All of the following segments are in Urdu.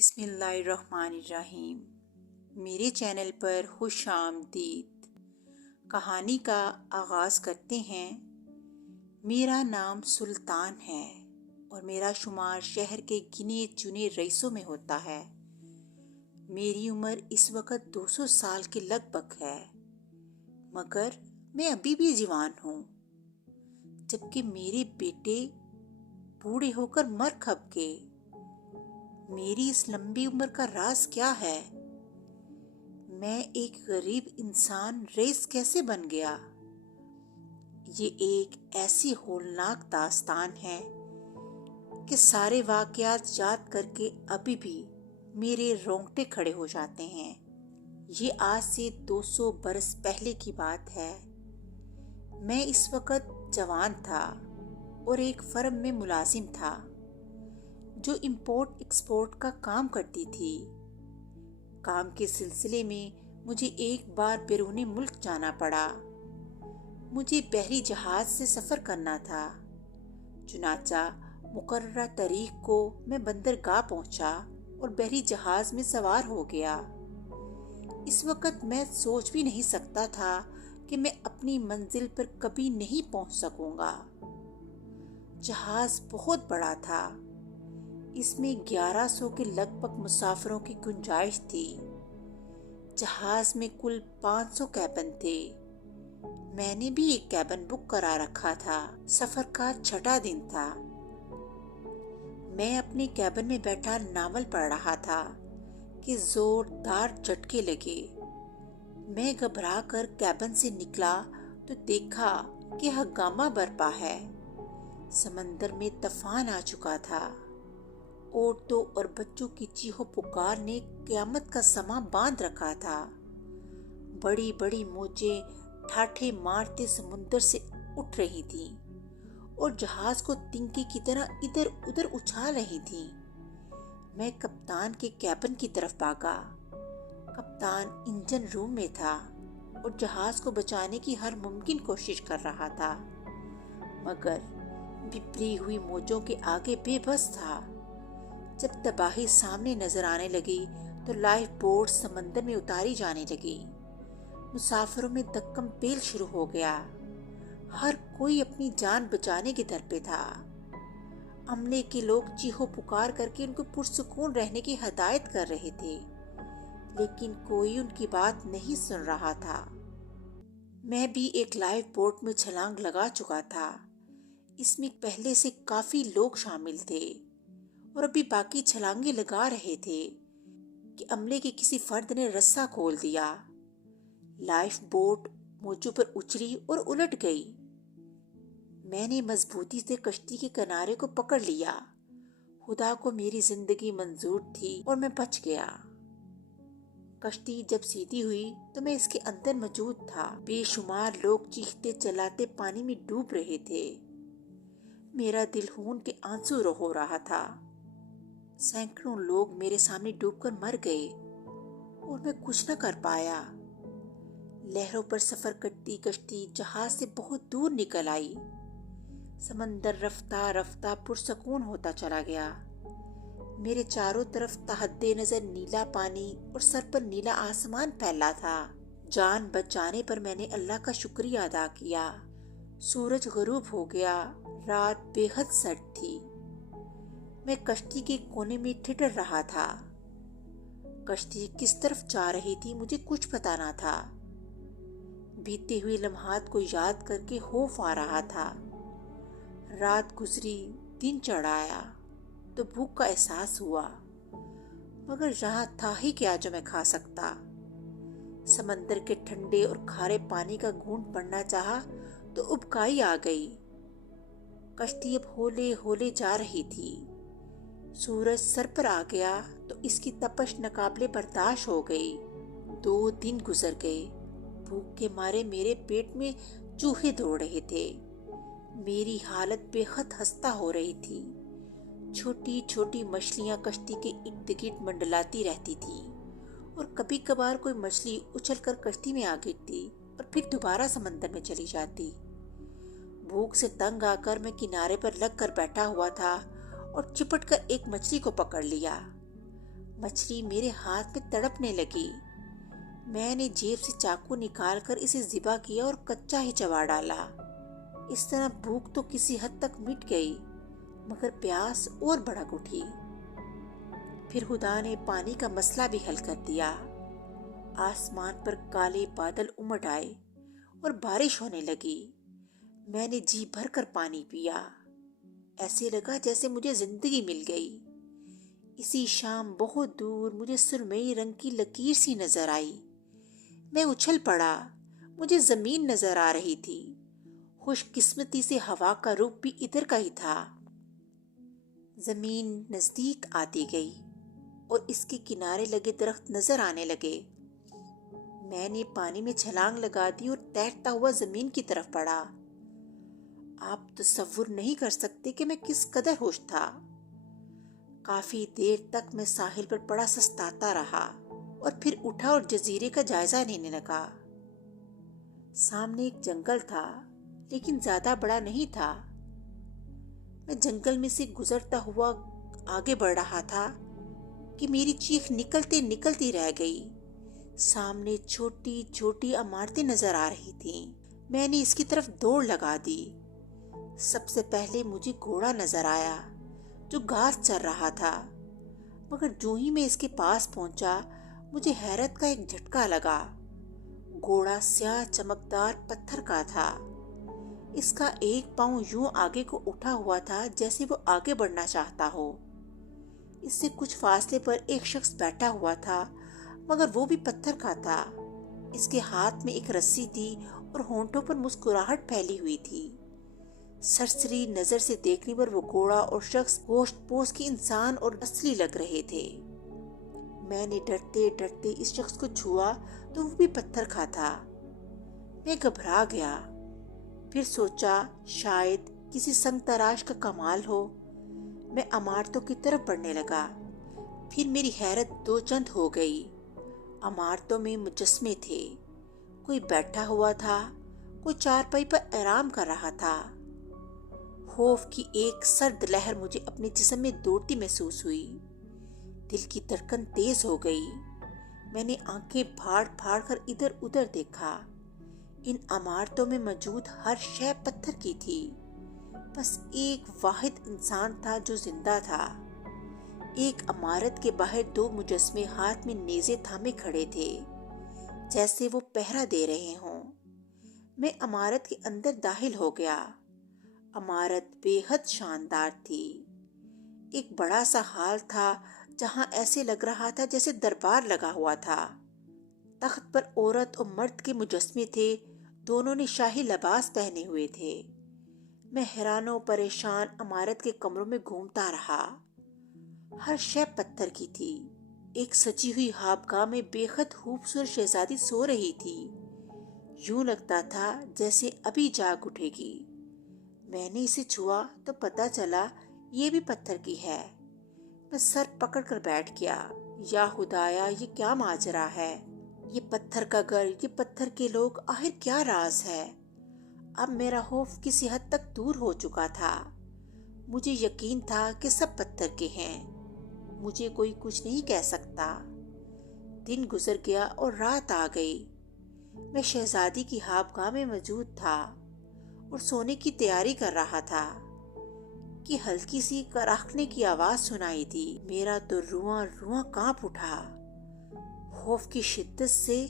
بسم اللہ الرحمن الرحیم۔ میرے چینل پر خوش آمدید۔ کہانی کا آغاز کرتے ہیں۔ میرا نام سلطان ہے اور میرا شمار شہر کے گنے چنے رئیسوں میں ہوتا ہے۔ میری عمر اس وقت 200 سال کے لگ بھگ ہے، مگر میں ابھی بھی جوان ہوں، جبکہ میرے بیٹے بوڑھے ہو کر مر کھپ گئے۔ میری اس لمبی عمر کا راز کیا ہے؟ میں ایک غریب انسان رئیس کیسے بن گیا؟ یہ ایک ایسی ہولناک داستان ہے کہ سارے واقعات یاد کر کے ابھی بھی میرے رونگٹے کھڑے ہو جاتے ہیں۔ یہ آج سے 200 برس پہلے کی بات ہے۔ میں اس وقت جوان تھا اور ایک فرم میں ملازم تھا جو امپورٹ ایکسپورٹ کا کام کرتی تھی۔ کام کے سلسلے میں مجھے ایک بار بیرون ملک جانا پڑا۔ مجھے بحری جہاز سے سفر کرنا تھا، چنانچہ مقررہ تاریخ کو میں بندرگاہ پہنچا اور بحری جہاز میں سوار ہو گیا۔ اس وقت میں سوچ بھی نہیں سکتا تھا کہ میں اپنی منزل پر کبھی نہیں پہنچ سکوں گا۔ جہاز بہت بڑا تھا، اس میں 1100 کے لگ بھگ مسافروں کی گنجائش تھی۔ جہاز میں کل 500 کیبن تھے۔ میں نے بھی ایک کیبن بک کرا رکھا تھا۔ سفر کا چھٹا دن تھا۔ میں اپنے کیبن میں بیٹھا ناول پڑھ رہا تھا کہ زوردار جھٹکے لگے۔ میں گھبرا کر کیبن سے نکلا تو دیکھا کہ ہنگامہ برپا ہے۔ سمندر میں طوفان آ چکا تھا۔ عورتوں اور بچوں کی چیخو پکار نے قیامت کا سماں باندھ رکھا تھا۔ بڑی بڑی موجیں ٹھاٹھے مارتے سمندر سے اٹھ رہی تھیں اور جہاز کو تنکے کی طرح ادھر ادھر اچھال رہی تھیں۔ میں کپتان کے کیبن کی طرف بھاگا۔ کپتان انجن روم میں تھا اور جہاز کو بچانے کی ہر ممکن کوشش کر رہا تھا، مگر بپھری ہوئی موجوں کے آگے بے بس تھا۔ جب تباہی سامنے نظر آنے لگی تو لائف بوٹ سمندر میں اتاری جانے لگی۔ مسافروں میں دھکم پیل شروع ہو گیا۔ ہر کوئی اپنی جان بچانے کے در پہ تھا۔ عملے کے لوگ چیخو پکار کر کے ان کو پرسکون رہنے کی ہدایت کر رہے تھے، لیکن کوئی ان کی بات نہیں سن رہا تھا۔ میں بھی ایک لائف بوٹ میں چھلانگ لگا چکا تھا۔ اس میں پہلے سے کافی لوگ شامل تھے اور ابھی باقی چھلانگیں لگا رہے تھے کہ عملے کے کسی فرد نے رسا کھول دیا۔ لائف بوٹ موجوں پر اچھلی اور الٹ گئی۔ میں نے مضبوطی سے کشتی کے کنارے کو پکڑ لیا۔ خدا کو میری زندگی منظور تھی اور میں بچ گیا۔ کشتی جب سیدھی ہوئی تو میں اس کے اندر موجود تھا۔ بے شمار لوگ چیختے چلاتے پانی میں ڈوب رہے تھے۔ میرا دل خون کے آنسو ہو رہا تھا۔ سینکڑوں لوگ میرے سامنے ڈوب کر مر گئے اور میں کچھ نہ کر پایا۔ لہروں پر سفر کرتی کشتی جہاز سے بہت دور نکل آئی۔ سمندر رفتہ رفتہ پرسکون ہوتا چلا گیا۔ میرے چاروں طرف تحت نظر نیلا پانی اور سر پر نیلا آسمان پھیلا تھا۔ جان بچانے پر میں نے اللہ کا شکریہ ادا کیا۔ سورج غروب ہو گیا۔ رات بے حد سرد تھی۔ میں کشتی کے کونے میں ٹھٹر رہا تھا۔ کشتی کس طرف جا رہی تھی مجھے کچھ پتا نہ تھا۔ بیتے ہوئے لمحات کو یاد کر کے خوف آ رہا تھا۔ رات گزری، دن چڑھ آیا تو بھوک کا احساس ہوا، مگر یہاں تھا ہی کیا جو میں کھا سکتا۔ سمندر کے ٹھنڈے اور کھارے پانی کا گھونٹ پڑنا چاہا تو ابکائی آ گئی۔ کشتی اب ہولے ہولے جا رہی تھی۔ سورج سر پر آ گیا تو اس کی تپش ناقابل برداشت ہو گئی۔ 2 دن گزر گئے۔ بھوک کے مارے میرے پیٹ میں چوہے دوڑ رہے تھے۔ میری حالت بے حد خستہ ہو رہی تھی۔ چھوٹی چھوٹی مچھلیاں کشتی کے ارد گرد منڈلاتی رہتی تھیں اور کبھی کبھار کوئی مچھلی اچھل کر کشتی میں آ گرتی اور پھر دوبارہ سمندر میں چلی جاتی۔ بھوک سے تنگ آ کر میں کنارے پر لگ کر بیٹھا ہوا تھا اور چپٹ کر ایک مچھلی کو پکڑ لیا۔ مچھلی میرے ہاتھ میں تڑپنے لگی۔ میں نے جیب سے چاقو نکال کر اسے ذبح کیا اور کچا ہی چبا ڈالا۔ اس طرح بھوک تو کسی حد تک مٹ گئی، مگر پیاس اور بھڑک اٹھی۔ پھر خدا نے پانی کا مسئلہ بھی حل کر دیا۔ آسمان پر کالے بادل امڈ آئے اور بارش ہونے لگی۔ میں نے جی بھر کر پانی پیا۔ ایسے لگا جیسے مجھے زندگی مل گئی۔ اسی شام بہت دور مجھے سرمئی رنگ کی لکیر سی نظر آئی۔ میں اچھل پڑا۔ مجھے زمین نظر آ رہی تھی۔ خوش قسمتی سے ہوا کا رخ بھی ادھر کا ہی تھا۔ زمین نزدیک آتی گئی اور اس کے کنارے لگے درخت نظر آنے لگے۔ میں نے پانی میں چھلانگ لگا دی اور تیرتا ہوا زمین کی طرف بڑھا۔ آپ تصور نہیں کر سکتے کہ میں کس قدر ہوش تھا۔ کافی دیر تک میں ساحل پر پڑا سستاتا رہا اور پھر اٹھا اور جزیرے کا جائزہ لینے لگا۔ سامنے ایک جنگل تھا، لیکن زیادہ بڑا نہیں تھا۔ میں جنگل میں سے گزرتا ہوا آگے بڑھ رہا تھا کہ میری چیخ نکلتے نکلتی رہ گئی۔ سامنے چھوٹی چھوٹی عمارتیں نظر آ رہی تھیں۔ میں نے اس کی طرف دوڑ لگا دی۔ سب سے پہلے مجھے گھوڑا نظر آیا جو گھاس چر رہا تھا، مگر جو ہی میں اس کے پاس پہنچا مجھے حیرت کا ایک جھٹکا لگا۔ گھوڑا سیاہ چمکدار پتھر کا تھا۔ اس کا ایک پاؤں یوں آگے کو اٹھا ہوا تھا جیسے وہ آگے بڑھنا چاہتا ہو۔ اس سے کچھ فاصلے پر ایک شخص بیٹھا ہوا تھا، مگر وہ بھی پتھر کا تھا۔ اس کے ہاتھ میں ایک رسی تھی اور ہونٹوں پر مسکراہٹ پھیلی ہوئی تھی۔ سرسری نظر سے دیکھنے پر وہ گھوڑا اور شخص گوشت پوش کے انسان اور اصلی لگ رہے تھے۔ میں نے ڈرتے ڈرتے اس شخص کو چھوا تو وہ بھی پتھر کا تھا۔ میں گھبرا گیا۔ پھر سوچا شاید کسی سنگ تراش کا کمال ہو۔ میں عمارتوں کی طرف بڑھنے لگا۔ پھر میری حیرت دو چند ہو گئی۔ عمارتوں میں مجسمے تھے۔ کوئی بیٹھا ہوا تھا، کوئی چارپائی پر آرام کر رہا تھا۔ خوف کی ایک سرد لہر مجھے اپنے جسم میں دوڑتی محسوس ہوئی۔ دل کی دھڑکن تیز ہو گئی۔ میں نے آنکھیں پھاڑ پھاڑ کر ادھر ادھر دیکھا۔ ان عمارتوں میں موجود ہر شے پتھر کی تھی۔ بس ایک واحد انسان تھا جو زندہ تھا۔ ایک عمارت کے باہر دو مجسمے ہاتھ میں نیزے تھامے کھڑے تھے، جیسے وہ پہرا دے رہے ہوں۔ میں عمارت کے اندر داخل ہو گیا۔ عمارت بے حد شاندار تھی۔ ایک بڑا سا ہال تھا جہاں ایسے لگ رہا تھا جیسے دربار لگا ہوا تھا۔ تخت پر عورت اور مرد کے مجسمے تھے، دونوں نے شاہی لباس پہنے ہوئے تھے۔ میں حیران و پریشان عمارت کے کمروں میں گھومتا رہا۔ ہر شے پتھر کی تھی۔ ایک سجی ہوئی خوابگاہ میں بے حد خوبصورت شہزادی سو رہی تھی۔ یوں لگتا تھا جیسے ابھی جاگ اٹھے گی۔ میں نے اسے چھوا تو پتہ چلا یہ بھی پتھر کی ہے۔ میں سر پکڑ کر بیٹھ گیا۔ یا خدایا، یہ کیا ماجرا ہے؟ یہ پتھر کا گھر، یہ پتھر کے لوگ، آخر کیا راز ہے؟ اب میرا خوف کسی حد تک دور ہو چکا تھا۔ مجھے یقین تھا کہ سب پتھر کے ہیں۔ مجھے کوئی کچھ نہیں کہہ سکتا۔ دن گزر گیا اور رات آ گئی۔ میں شہزادی کی خوابگاہ میں موجود تھا اور سونے کی تیاری کر رہا تھا کہ ہلکی سی کراہنے کی آواز سنائی دی۔ میرا تو رواں رواں کانپ اٹھا۔ خوف کی شدت سے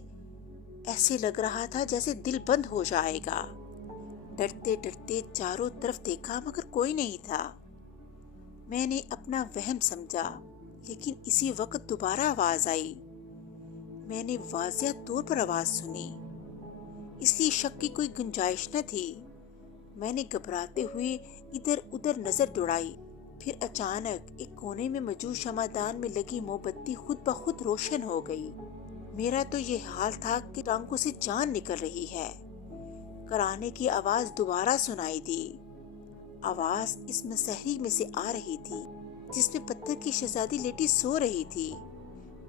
ایسے لگ رہا تھا جیسے دل بند ہو جائے گا۔ ڈرتے ڈرتے چاروں طرف دیکھا مگر کوئی نہیں تھا۔ میں نے اپنا وہم سمجھا، لیکن اسی وقت دوبارہ آواز آئی۔ میں نے واضح طور پر آواز سنی، اس لیے شک کی کوئی گنجائش نہ تھی۔ میں نے گھبراتے ہوئے ادھر ادھر نظر دوڑائی۔ پھر اچانک ایک کونے میں موجود شمعدان میں لگی موم بتی خود بخود روشن ہو گئی۔ میرا تو یہ حال تھا کہ ٹانگوں سے جان نکل رہی ہے۔ کراہنے کی آواز دوبارہ سنائی دی۔ آواز اس مسحری میں سے آ رہی تھی جس میں پتھر کی شہزادی لیٹی سو رہی تھی۔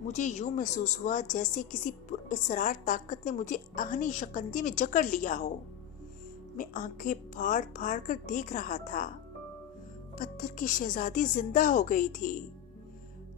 مجھے یوں محسوس ہوا جیسے کسی پراسرار طاقت نے مجھے آہنی شکنجے میں جکڑ لیا ہو۔ میں آنکھیں پھاڑ پھاڑ کر دیکھ رہا تھا۔ پتھر کی شہزادی زندہ ہو گئی تھی۔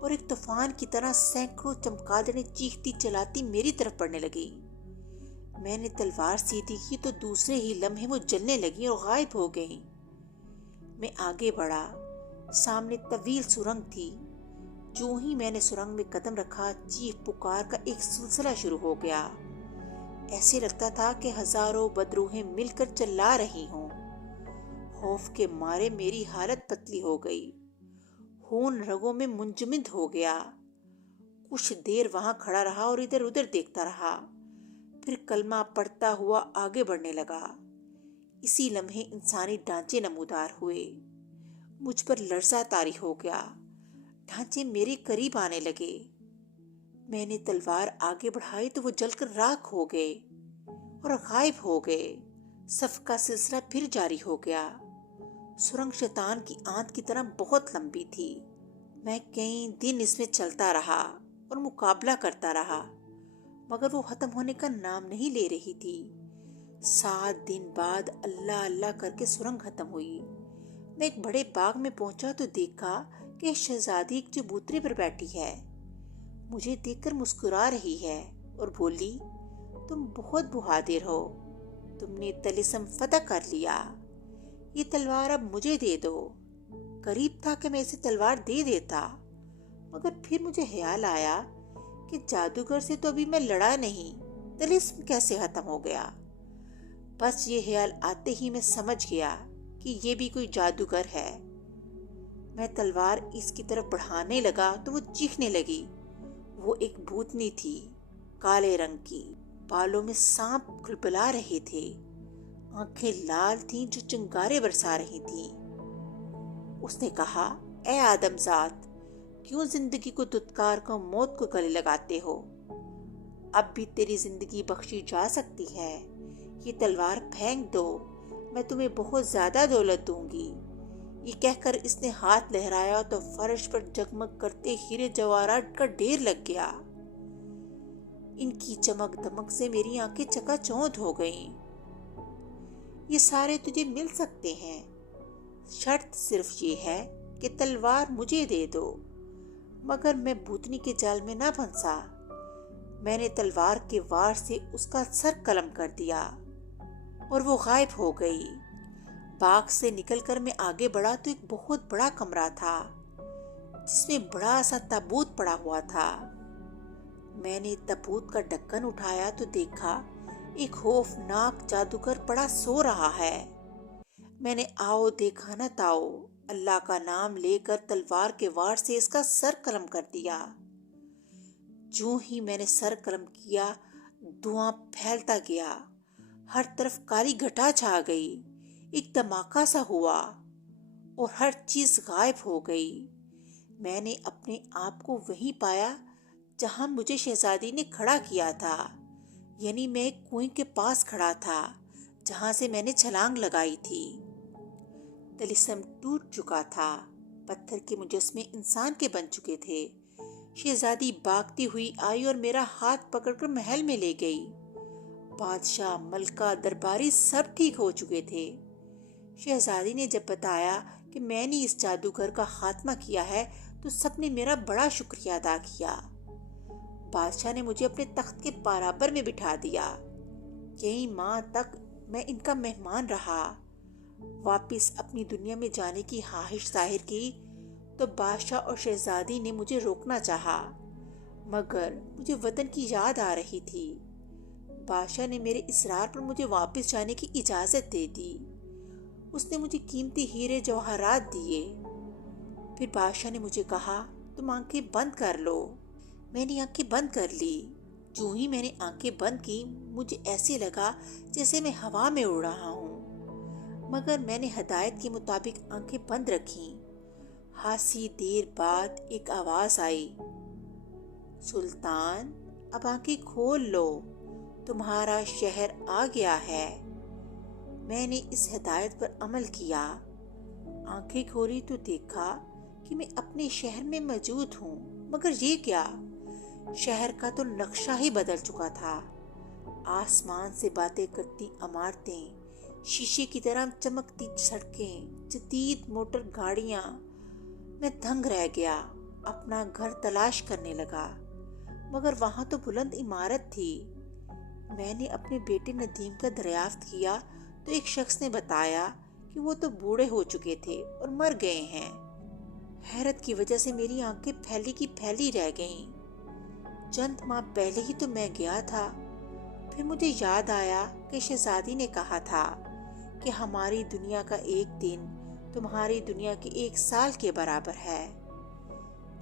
اور ایک طوفان کی طرح سینکڑوں چمگادڑیں چیختی چلاتی میری طرف بڑھنے لگی۔ میں نے تلوار سیدھی کی تو دوسرے ہی لمحے وہ جلنے لگی اور غائب ہو گئیں۔ میں آگے بڑھا، سامنے طویل سرنگ تھی۔ جو ہی میں نے سرنگ میں قدم رکھا، چیخ پکار کا ایک سلسلہ شروع ہو گیا۔ ایسے لگتا تھا کہ ہزاروں بدروحیں مل کر چلا رہی ہوں۔ خوف کے مارے میری حالت پتلی ہو گئی، خون رگوں میں منجمد ہو گیا۔ کچھ دیر وہاں کھڑا رہا اور ادھر ادھر دیکھتا رہا، پھر کلمہ پڑھتا ہوا آگے بڑھنے لگا۔ اسی لمحے انسانی ڈھانچے نمودار ہوئے۔ مجھ پر لرزہ طاری ہو گیا، ڈھانچے میرے قریب آنے لگے۔ میں نے تلوار آگے بڑھائی تو وہ جل کر راکھ ہو گئے اور غائب ہو گئے۔ صف کا سلسلہ پھر جاری ہو گیا۔ سرنگ شیطان کی آنت کی طرح بہت لمبی تھی۔ میں کئی دن اس میں چلتا رہا اور مقابلہ کرتا رہا، مگر وہ ختم ہونے کا نام نہیں لے رہی تھی۔ 7 دن بعد اللہ اللہ کر کے سرنگ ختم ہوئی۔ میں ایک بڑے باغ میں پہنچا تو دیکھا کہ شہزادی ایک چبوترے پر بیٹھی ہے۔ مجھے دیکھ کر مسکرا رہی ہے اور بولی، تم بہت بہادر ہو، تم نے طلسم فتح کر لیا۔ یہ تلوار اب مجھے دے دو۔ قریب تھا کہ میں اسے تلوار دے دیتا، مگر پھر مجھے خیال آیا کہ جادوگر سے تو ابھی میں لڑا نہیں، طلسم کیسے ختم ہو گیا؟ بس یہ خیال آتے ہی میں سمجھ گیا کہ یہ بھی کوئی جادوگر ہے۔ میں تلوار اس کی طرف بڑھانے لگا تو وہ چیخنے لگی۔ وہ ایک بھوتنی تھی، کالے رنگ کی، بالوں میں سانپ کھلبلا رہے تھے، آنکھیں لال تھیں جو چنگارے برسا رہی تھیں۔ اس نے کہا، اے آدم ذات، کیوں زندگی کو دھتکار کر موت کو گلے لگاتے ہو؟ اب بھی تیری زندگی بخشی جا سکتی ہے، یہ تلوار پھینک دو، میں تمہیں بہت زیادہ دولت دوں گی۔ یہ کہہ کر اس نے ہاتھ لہرایا تو فرش پر جگمگ کرتے ہیرے جواہرات کا ڈھیر لگ گیا۔ ان کی چمک دمک سے میری آنکھیں چکا چوندھ ہو گئیں۔ یہ سارے تجھے مل سکتے ہیں، شرط صرف یہ ہے کہ تلوار مجھے دے دو۔ مگر میں بھوتنی کے جال میں نہ پھنسا۔ میں نے تلوار کے وار سے اس کا سر قلم کر دیا اور وہ غائب ہو گئی۔ باغ سے نکل کر میں آگے بڑھا تو ایک بہت بڑا کمرہ تھا جس میں بڑا سا تابوت پڑا ہوا تھا۔ میں نے تابوت کا ڈھکن اٹھایا تو دیکھا ایک خوفناک جادوگر پڑا سو رہا ہے۔ میں نے آؤ دیکھا نہ تاؤ اللہ کا نام لے کر تلوار کے وار سے اس کا سر قلم کر دیا۔ جو ہی میں نے سر قلم کیا، دھواں پھیلتا گیا، ہر طرف کالی گھٹا چھا گئی، ایک دھماکہ سا ہوا اور ہر چیز غائب ہو گئی۔ میں نے اپنے آپ کو وہیں پایا جہاں مجھے شہزادی نے کھڑا کیا تھا، یعنی میں ایک کنویں کے پاس کھڑا تھا جہاں سے میں نے چھلانگ لگائی تھی۔ طلسم ٹوٹ چکا تھا، پتھر کے مجسمے انسان کے بن چکے تھے۔ شہزادی بھاگتی ہوئی آئی اور میرا ہاتھ پکڑ کر محل میں لے گئی۔ بادشاہ، ملکہ، درباری سب ٹھیک ہو چکے تھے۔ شہزادی نے جب بتایا کہ میں نے اس جادوگر کا خاتمہ کیا ہے تو سب نے میرا بڑا شکریہ ادا کیا۔ بادشاہ نے مجھے اپنے تخت کے برابر میں بٹھا دیا۔ کئی ماہ تک میں ان کا مہمان رہا۔ واپس اپنی دنیا میں جانے کی خواہش ظاہر کی تو بادشاہ اور شہزادی نے مجھے روکنا چاہا، مگر مجھے وطن کی یاد آ رہی تھی۔ بادشاہ نے میرے اصرار پر مجھے واپس جانے کی اجازت دے دی۔ اس نے مجھے قیمتی ہیرے جواہرات دیے۔ پھر بادشاہ نے مجھے کہا، تم آنکھیں بند کر لو۔ میں نے آنکھیں بند کر لی۔ جو ہی میں نے آنکھیں بند کی، مجھے ایسے لگا جیسے میں ہوا میں اڑ رہا ہوں، مگر میں نے ہدایت کے مطابق آنکھیں بند رکھیں۔ خاصی دیر بعد ایک آواز آئی، سلطان، اب آنکھیں کھول لو، تمہارا شہر آ گیا ہے۔ میں نے اس ہدایت پر عمل کیا۔ آنکھیں کھولی تو دیکھا کہ میں اپنے شہر میں موجود ہوں، مگر یہ کیا؟ شہر کا تو نقشہ ہی بدل چکا تھا۔ آسمان سے باتیں کرتی عمارتیں، شیشے کی طرح چمکتی سڑکیں، جدید موٹر گاڑیاں۔ میں دنگ رہ گیا۔ اپنا گھر تلاش کرنے لگا، مگر وہاں تو بلند عمارت تھی۔ میں نے اپنے بیٹے ندیم کا دریافت کیا تو ایک شخص نے بتایا کہ وہ تو بوڑھے ہو چکے تھے اور مر گئے ہیں۔ حیرت کی وجہ سے میری آنکھیں پھیلی کی پھیلی رہ گئیں۔ چند ماہ پہلے ہی تو میں گیا تھا۔ پھر مجھے یاد آیا کہ شہزادی نے کہا تھا کہ ہماری دنیا کا ایک دن تمہاری دنیا کے 1 سال کے برابر ہے۔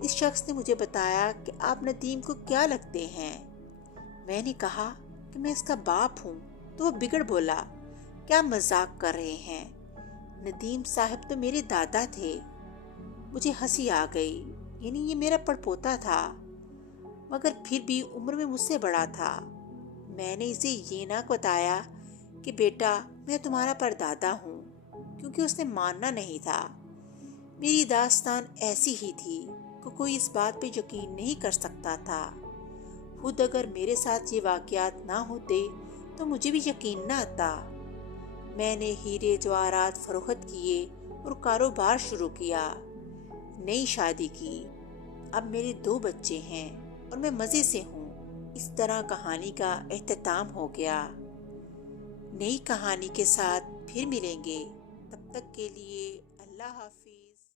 اس شخص نے مجھے بتایا کہ آپ ندیم کو کیا لگتے ہیں۔ میں نے کہا کہ میں اس کا باپ ہوں تو وہ بگڑ بولا، کیا مذاق کر رہے ہیں؟ ندیم صاحب تو میرے دادا تھے۔ مجھے ہنسی آ گئی، یعنی یہ میرا پڑپوتا تھا، مگر پھر بھی عمر میں مجھ سے بڑا تھا۔ میں نے اسے یہ نہ بتایا کہ بیٹا میں تمہارا پردادا ہوں، کیونکہ اس نے ماننا نہیں تھا۔ میری داستان ایسی ہی تھی کہ کوئی اس بات پہ یقین نہیں کر سکتا تھا۔ خود اگر میرے ساتھ یہ واقعات نہ ہوتے تو مجھے بھی یقین نہ آتا۔ میں نے ہیرے جواہرات فروخت کیے اور کاروبار شروع کیا، نئی شادی کی، اب میرے 2 بچے ہیں اور میں مزے سے ہوں۔ اس طرح کہانی کا اختتام ہو گیا۔ نئی کہانی کے ساتھ پھر ملیں گے، تب تک کے لیے اللہ حافظ۔